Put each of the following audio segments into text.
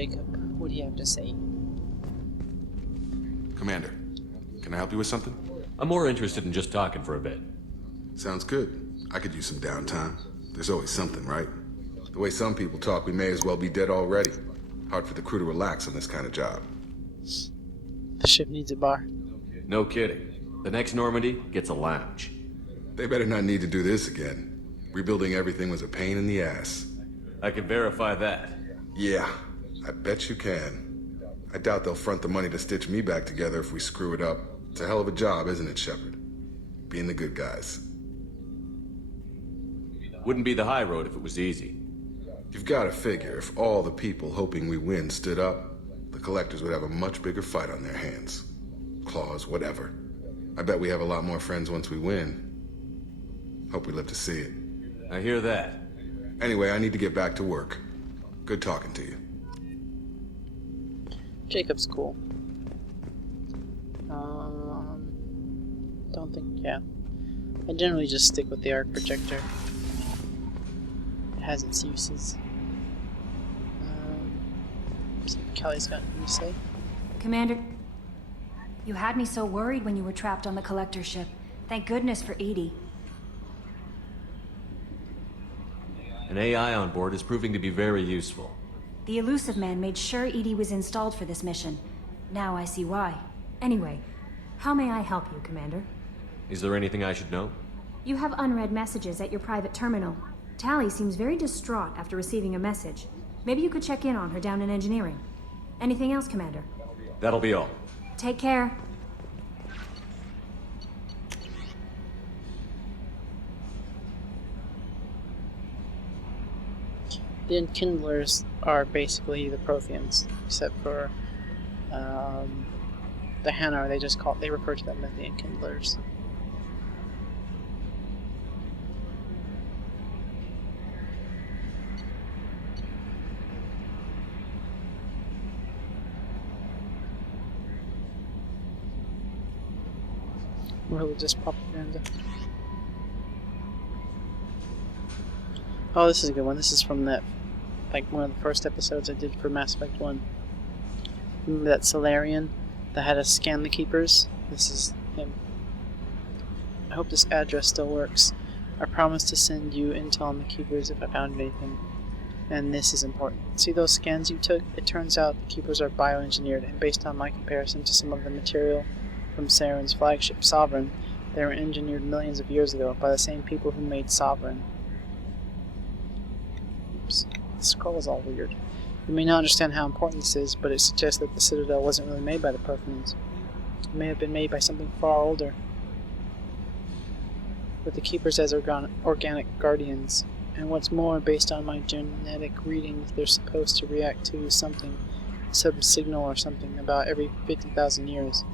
Jacob. What do you have to say? Commander, can I help you with something? I'm more interested in just talking for a bit. Sounds good. I could use some downtime. There's always something, right? The way some people talk, we may as well be dead already. Hard for the crew to relax on this kind of job. The ship needs a bar. No kidding. The next Normandy gets a lounge. They better not need to do this again. Rebuilding everything was a pain in the ass. I can verify that. Yeah, I bet you can. I doubt they'll front the money to stitch me back together if we screw it up. It's a hell of a job, isn't it, Shepard? Being the good guys. Wouldn't be the high road if it was easy. You've got to figure, if all the people hoping we win stood up, the collectors would have a much bigger fight on their hands. Claws, whatever. I bet we have a lot more friends once we win. Hope we live to see it. I hear that. Anyway, I need to get back to work. Good talking to you. Jacob's cool. Don't think, yeah. I generally just stick with the arc projector. It has its uses. See if Kelly's got anything to say. Commander, you had me so worried when you were trapped on the collector ship. Thank goodness for Edie. An AI on board is proving to be very useful. The Elusive Man made sure Edie was installed for this mission. Now I see why. Anyway, how may I help you, Commander? Is there anything I should know? You have unread messages at your private terminal. Tali seems very distraught after receiving a message. Maybe you could check in on her down in engineering. Anything else, Commander? That'll be all. Take care. The Enkindlers are basically the Protheans, except for the Hanar. They refer to them as the Enkindlers. Religious propaganda. Oh, this is a good one. This is from that, like, one of the first episodes I did for Mass Effect 1. Remember that Solarian that had us scan the Keepers? This is him. I hope this address still works. I promise to send you intel on the Keepers if I found anything. And this is important. See those scans you took? It turns out the Keepers are bioengineered, and based on my comparison to some of the material from Saren's flagship, Sovereign, they were engineered millions of years ago by the same people who made Sovereign. Oops. The scroll is all weird. You may not understand how important this is, but it suggests that the Citadel wasn't really made by the Protheans. It may have been made by something far older, with the Keepers as organic guardians. And what's more, based on my genetic readings, they're supposed to react to something, some signal or something, about every 50,000 years.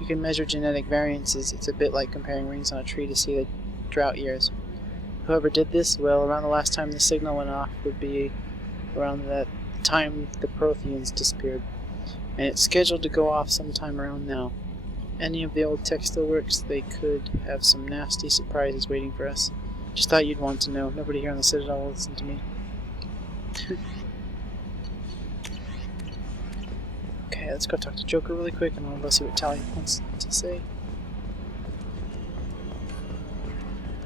You can measure genetic variances. It's a bit like comparing rings on a tree to see the drought years. Whoever did this, well, around the last time the signal went off would be around that time the Protheans disappeared. And it's scheduled to go off sometime around now. Any of the old tech still works, they could have some nasty surprises waiting for us. Just thought you'd want to know. Nobody here on the Citadel will listen to me. Okay, let's go talk to Joker really quick and we'll go see what Tali wants to say.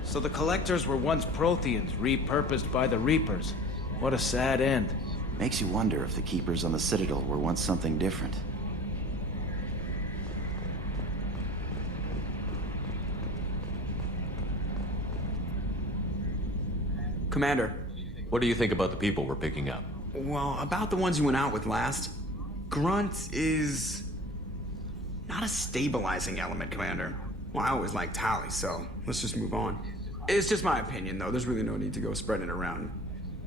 So the Collectors were once Protheans, repurposed by the Reapers. What a sad end. Makes you wonder if the Keepers on the Citadel were once something different. Commander. What do you think about the people we're picking up? Well, about the ones you went out with last. Grunt is not a stabilizing element, Commander. Well, I always liked Tali, so let's just move on. It's just my opinion, though. There's really no need to go spreading it around.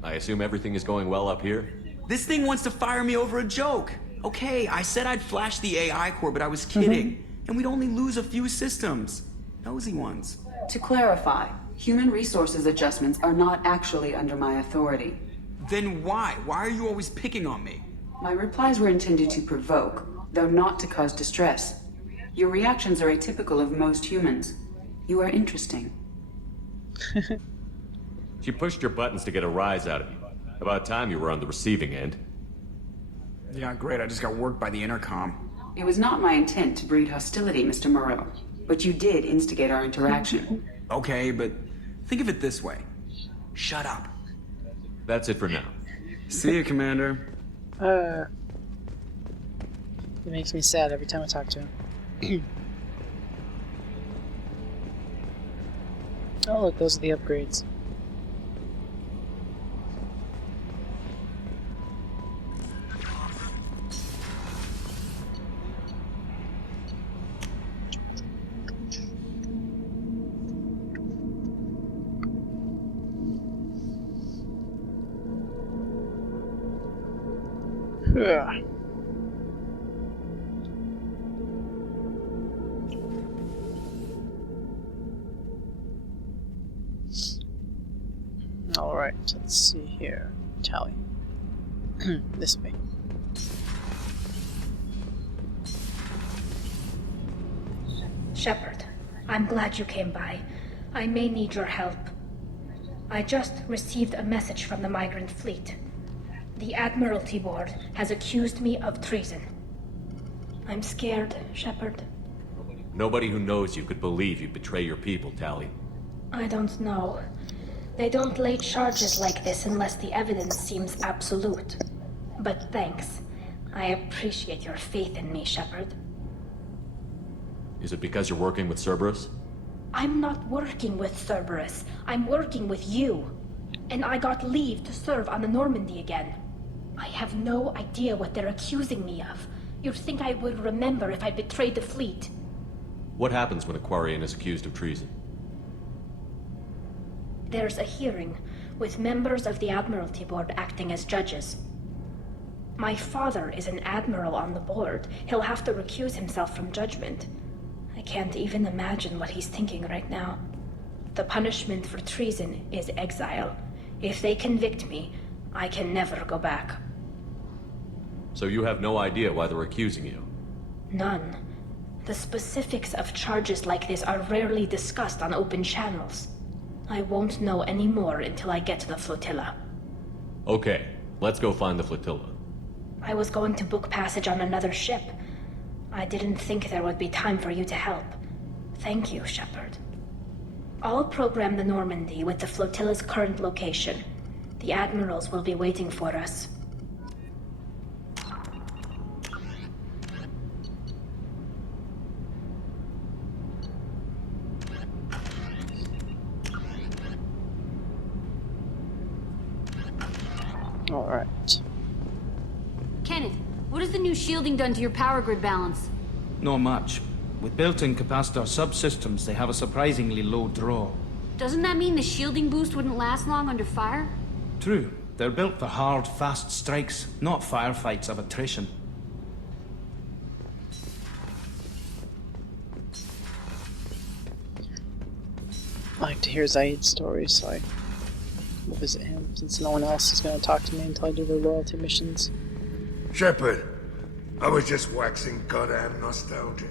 I assume everything is going well up here? This thing wants to fire me over a joke. Okay, I said I'd flash the AI core, but I was kidding. And we'd only lose a few systems. Nosy ones. To clarify, human resources adjustments are not actually under my authority. Then why? Why are you always picking on me? My replies were intended to provoke, though not to cause distress. Your reactions are atypical of most humans. You are interesting. She pushed your buttons to get a rise out of you. About time you were on the receiving end. Yeah, great. I just got worked by the intercom. It was not my intent to breed hostility, Mr. Moreau, but you did instigate our interaction. Okay, but think of it this way. Shut up. That's it for now. See you, Commander. It makes me sad every time I talk to him. Oh, look, those are the upgrades. Yeah. Alright, let's see here. Tali. This way. Shepard, I'm glad you came by. I may need your help. I just received a message from the migrant fleet. The Admiralty Board has accused me of treason. I'm scared, Shepard. Nobody who knows you could believe you betray your people, Tali. I don't know. They don't lay charges like this unless the evidence seems absolute. But thanks. I appreciate your faith in me, Shepard. Is it because you're working with Cerberus? I'm not working with Cerberus. I'm working with you. And I got leave to serve on the Normandy again. I have no idea what they're accusing me of. You'd think I would remember if I betrayed the fleet. What happens when a Quarian is accused of treason? There's a hearing, with members of the Admiralty Board acting as judges. My father is an admiral on the board. He'll have to recuse himself from judgment. I can't even imagine what he's thinking right now. The punishment for treason is exile. If they convict me, I can never go back. So you have no idea why they're accusing you? None. The specifics of charges like this are rarely discussed on open channels. I won't know any more until I get to the flotilla. Okay, let's go find the flotilla. I was going to book passage on another ship. I didn't think there would be time for you to help. Thank you, Shepard. I'll program the Normandy with the flotilla's current location. The admirals will be waiting for us. Alright. Kenneth, what has the new shielding done to your power grid balance? Not much. With built-in capacitor subsystems, they have a surprisingly low draw. Doesn't that mean the shielding boost wouldn't last long under fire? True. They're built for hard, fast strikes, not firefights of attrition. I like to hear Zaid's story, so I will visit him, since no one else is going to talk to me until I do the loyalty missions. Shepard, I was just waxing goddamn nostalgic.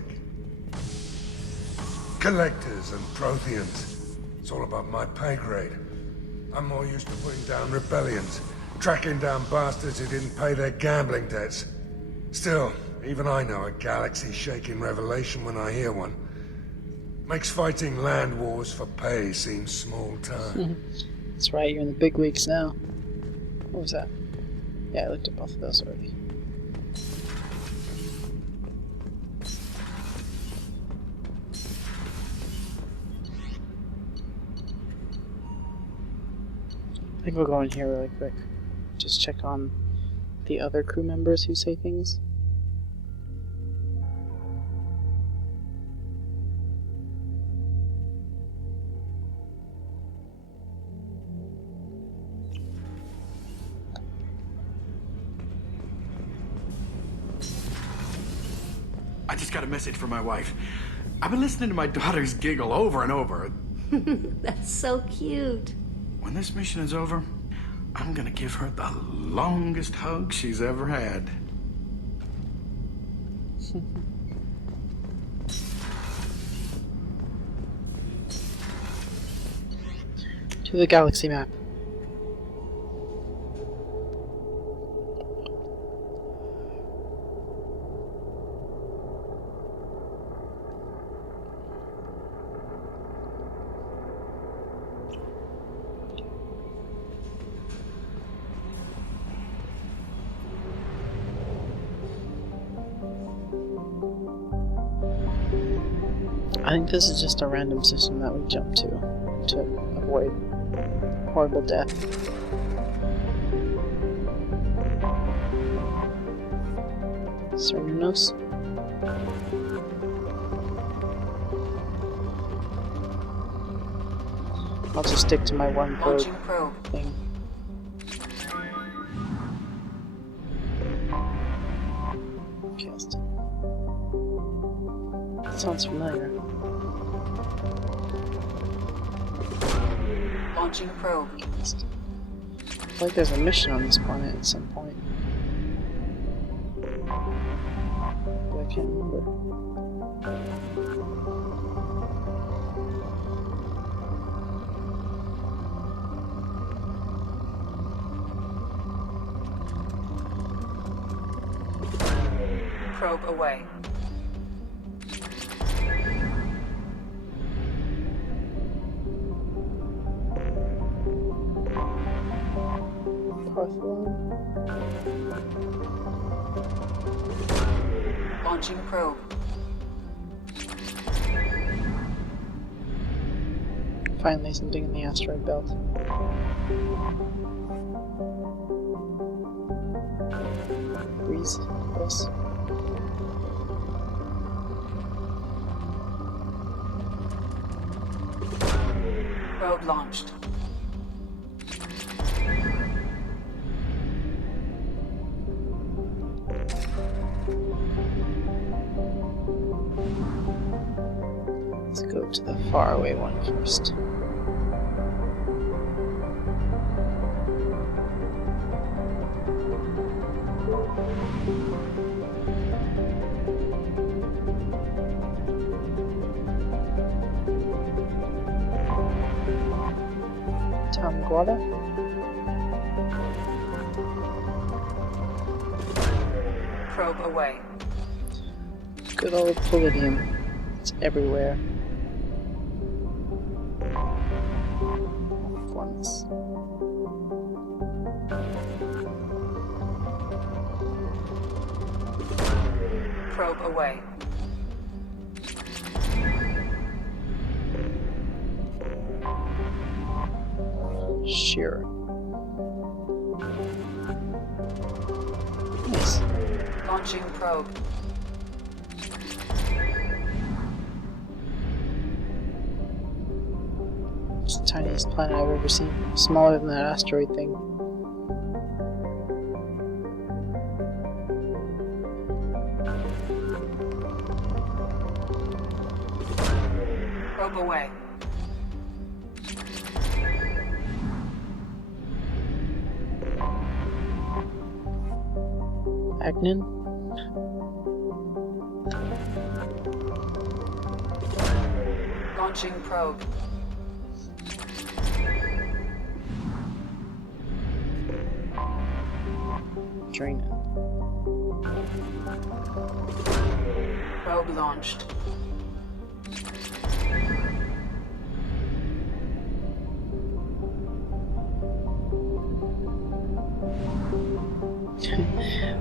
Collectors and Protheans, it's all about my pay grade. I'm more used to putting down rebellions, tracking down bastards who didn't pay their gambling debts. Still, even I know a galaxy-shaking revelation when I hear one. Makes fighting land wars for pay seem small time. That's right, you're in the big leagues now. What was that? Yeah, I looked at both of those already. I think we'll go in here really quick. Just check on the other crew members who say things. I just got a message from my wife. I've been listening to my daughters giggle over and over. That's so cute. When this mission is over, I'm gonna give her the longest hug she's ever had. To the galaxy map. I think this is just a random system that we jump to avoid horrible death. Terminus. I'll just stick to my one probe thing. Caleston. That sounds familiar. Launching probe. Caleston. I feel like there's a mission on this planet at some point. But I can't remember. Probe away. Launching probe. Finally, something in the asteroid belt. Breeze. Yes. Probe launched. Let's go to the faraway one first. Guada. Probe away. Good old palladium. It's everywhere. Performance. Probe away. Sure. Nice. Launching probe. It's the tiniest planet I've ever seen. Smaller than that asteroid thing. Probe away. Agnin? Launching probe. Draining. Probe launched.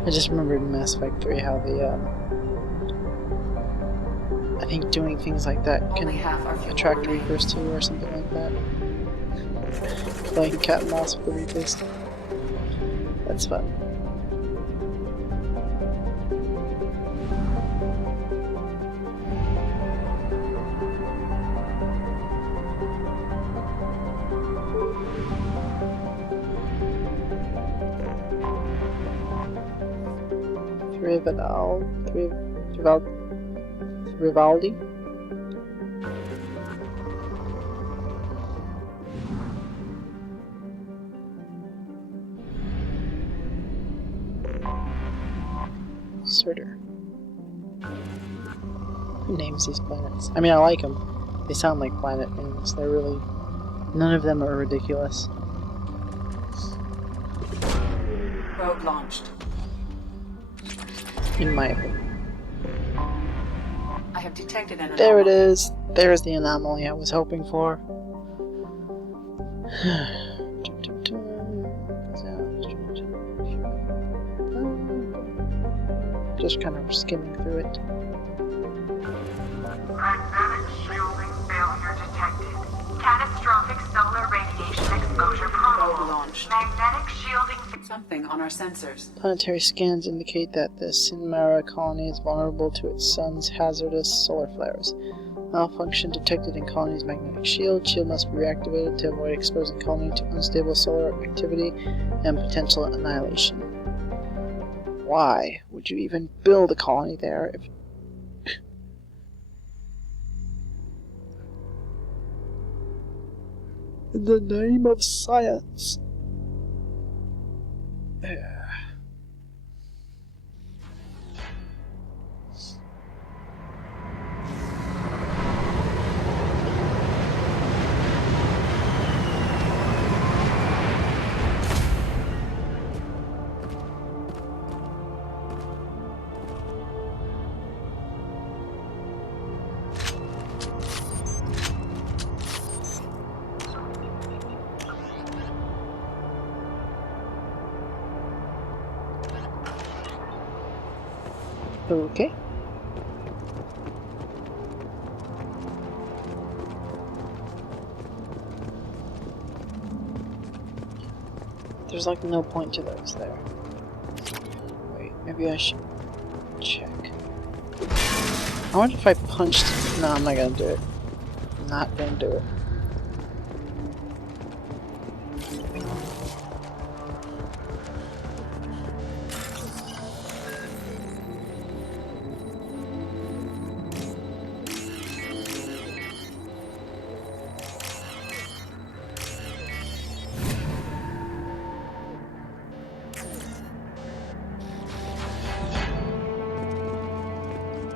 I just remembered in Mass Effect 3 how the, I think doing things like that can attract Reapers too, or something like that. Playing cat and mouse with the Reapers. That's fun. Rivaldi? Surtur. Who names these planets? I mean, I like them. They sound like planet names. They're really... None of them are ridiculous. Probe launched. In my opinion. I have detected an anomaly. There it is. There's the anomaly I was hoping for. Just kind of skimming through it. Magnetic shielding failure detected. Catastrophic solar radiation exposure probable. Launched. Magnetic shielding. Something on our sensors. Planetary scans indicate that the Sinmara colony is vulnerable to its sun's hazardous solar flares. Malfunction detected in colony's magnetic shield. Shield must be reactivated to avoid exposing colony to unstable solar activity and potential annihilation. Why would you even build a colony there if... In the name of science. Okay. There's like no point to those there. Wait, maybe I should check. I wonder if I punched... No, I'm not gonna do it. I'm not gonna do it.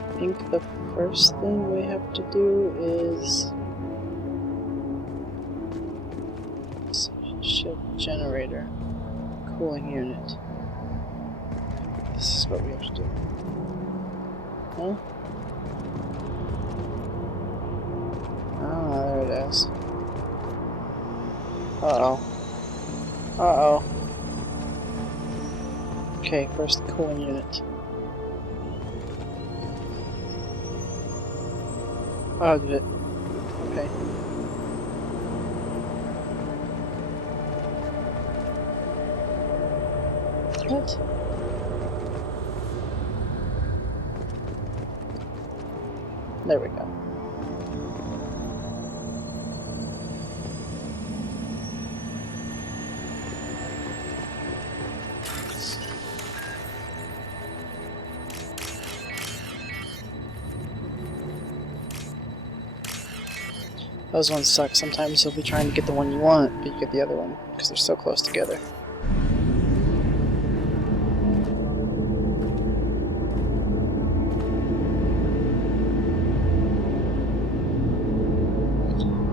I think the first thing we have to do is ship generator cooling unit. This is what we have to do. Huh? Ah, there it is. Uh-oh. Uh-oh. Okay, first the cooling unit. Oh, did it? Okay. What? There we go. Those ones suck. Sometimes you'll be trying to get the one you want, but you get the other one because they're so close together.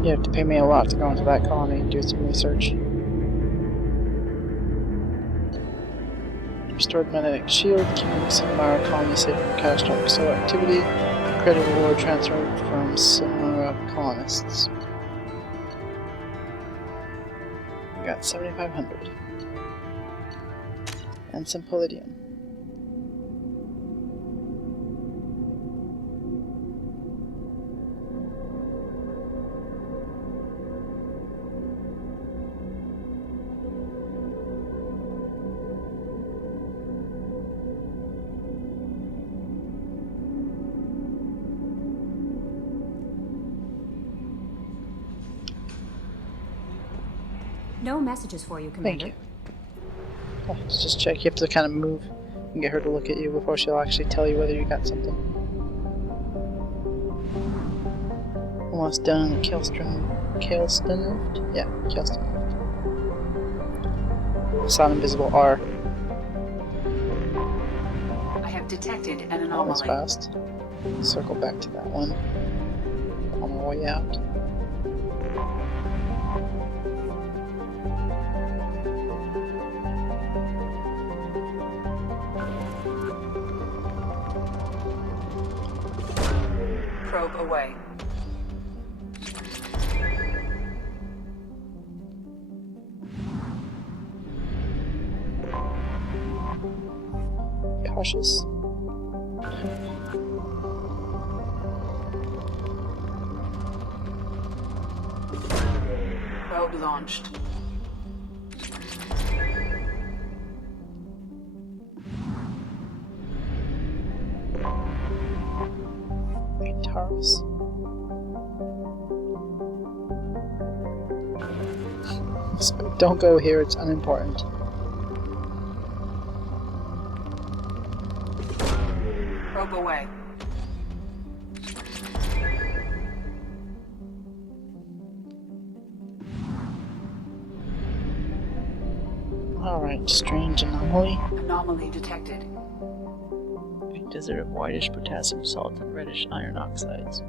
You have to pay me a lot to go into that colony and do some research. Restored magnetic shield, keeping some of our colony safe from catastrophic solar activity. Credit reward transferred from similar colonists. We got 7,500. And some palladium. No messages for you, Commander. Thank you. Oh, let's just check. You have to kind of move and get her to look at you before she'll actually tell you whether you got something. Almost done. Caleston Rift? Yeah, Caleston Rift. Saw an invisible R. I have detected an anomaly. Almost fast. Circle back to that one. On my way out. Probe away. Cautious. Probe launched. Taurus. So don't go here, it's unimportant. Probe away. Alright, strange anomaly. Anomaly detected. A desert of whitish potassium salt and reddish iron oxides.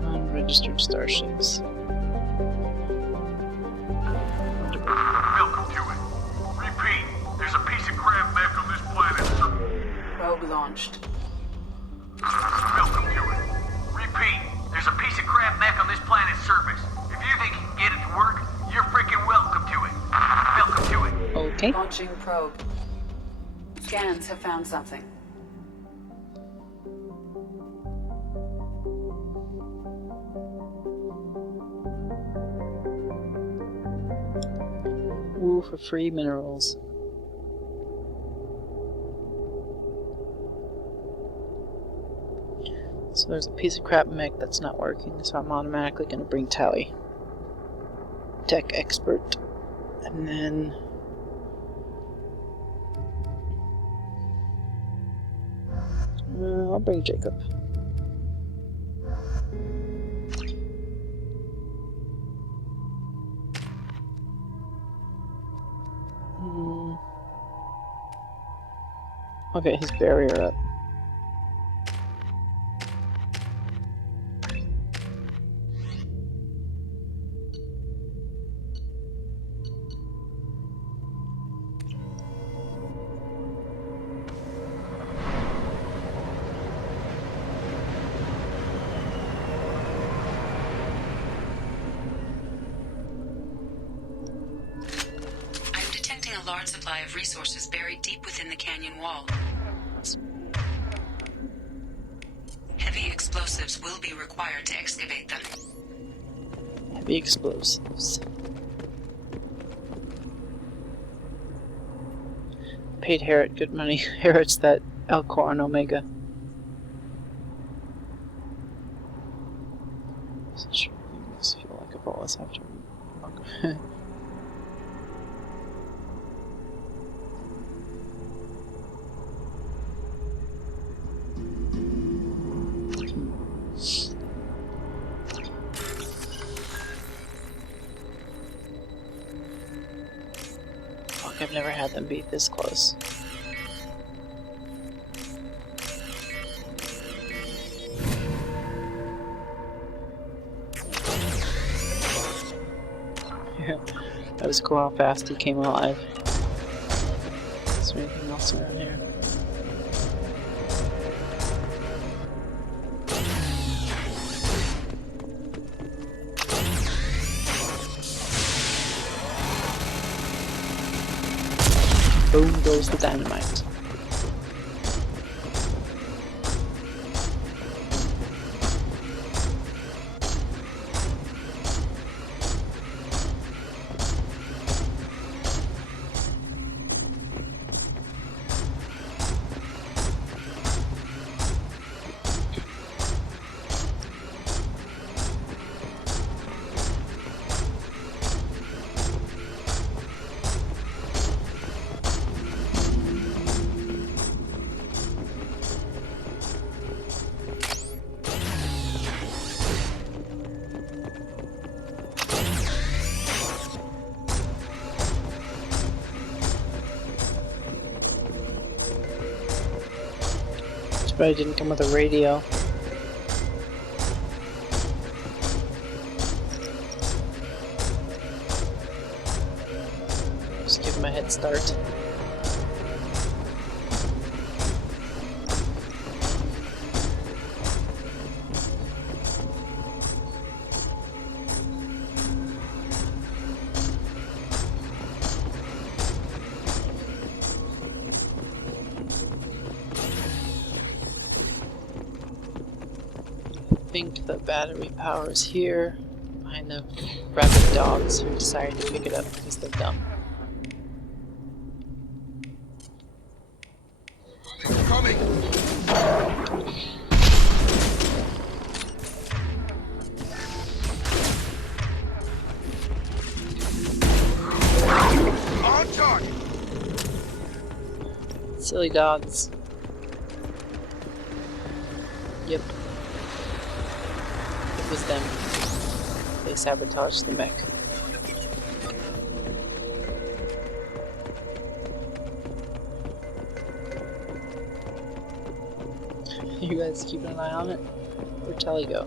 Unregistered starships. Welcome to it. Repeat, there's a piece of crap left on this planet. Probe launched. Welcome to it. Repeat, there's a piece of crap mech on this planet's surface. If you think you can get it to work, you're freaking welcome to it. Welcome to it. Okay. Launching probe. Scans have found something. Woo for free minerals. So there's a piece of crap mech that's not working, so I'm automatically going to bring Tali. Tech expert. And then... I'll bring Jacob. Okay, his barrier up. I'm detecting a large supply of resources buried deep within the canyon wall. Heavy explosives will be required to excavate them. Heavy explosives. Paid Herod good money. Herod's that Elcor Omega. So sure, I feel like a bolus after. I've never had them be this close. Yeah, that was cool how fast he came alive. Is there anything else around here? Boom goes the dynamite. But I didn't come with a radio. Just give him a head start. think the battery power is here, behind the rabid dogs who decided to pick it up because they're dumb. Coming! On target! Silly dogs. Yep. It was them. They sabotaged the mech. You guys keeping an eye on it? Where'd Tali go?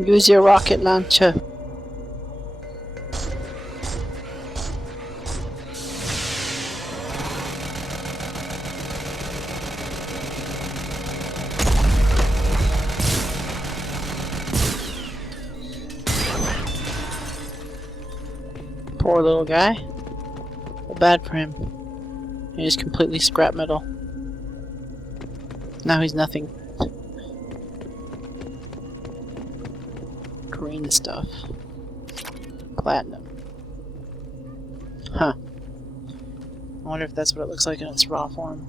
Use your rocket launcher. Poor little guy. Feel bad for him. He's completely scrap metal. Now he's nothing. Green stuff. Platinum. Huh. I wonder if that's what it looks like in its raw form.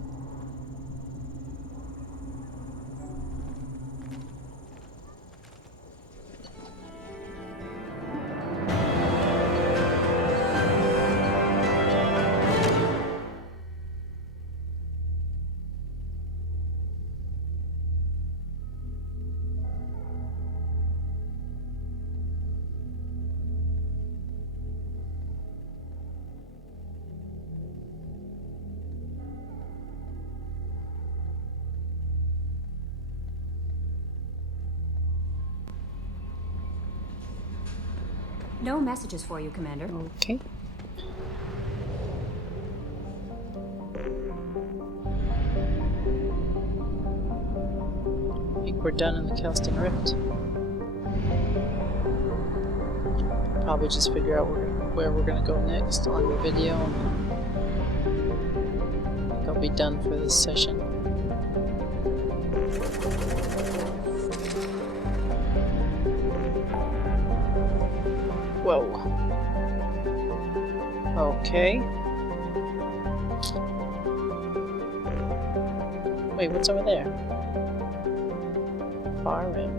No messages for you, Commander. Okay. I think we're done in the Caleston Rift. Probably just figure out where we're gonna go next on the video. I think I'll be done for this session. Whoa. Okay. Wait, what's over there? Far rim.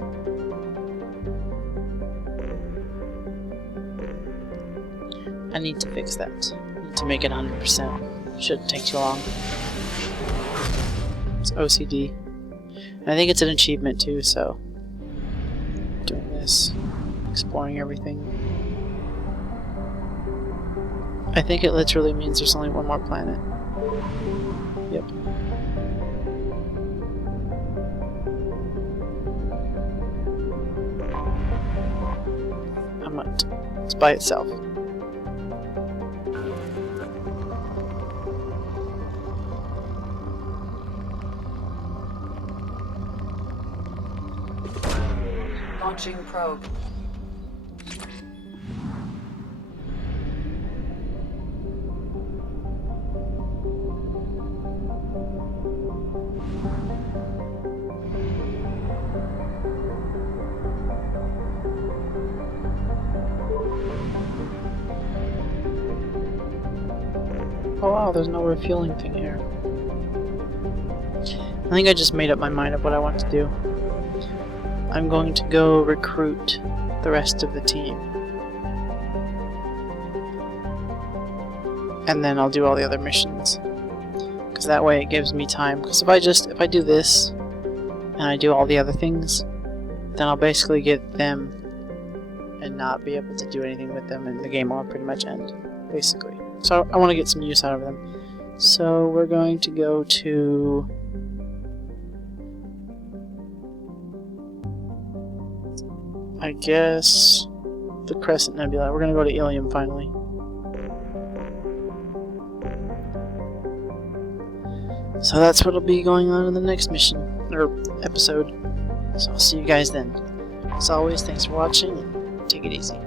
I need to fix that. I need to make it 100%. Shouldn't take too long. It's OCD. And I think it's an achievement too, so... doing this. Exploring everything. I think it literally means there's only one more planet. Yep. I'm not. It's by itself. Launching probe. Oh wow, there's no refueling thing here. I think I just made up my mind of what I want to do. I'm going to go recruit the rest of the team. And then I'll do all the other missions. Because that way it gives me time. Because if I do this, and I do all the other things, then I'll basically get them and not be able to do anything with them, and the game will pretty much end, basically. So I want to get some use out of them. So we're going to go to... I guess... the Crescent Nebula. We're going to go to Ilium finally. So that's what'll be going on in the next mission, or episode. So I'll see you guys then. As always, thanks for watching, and take it easy.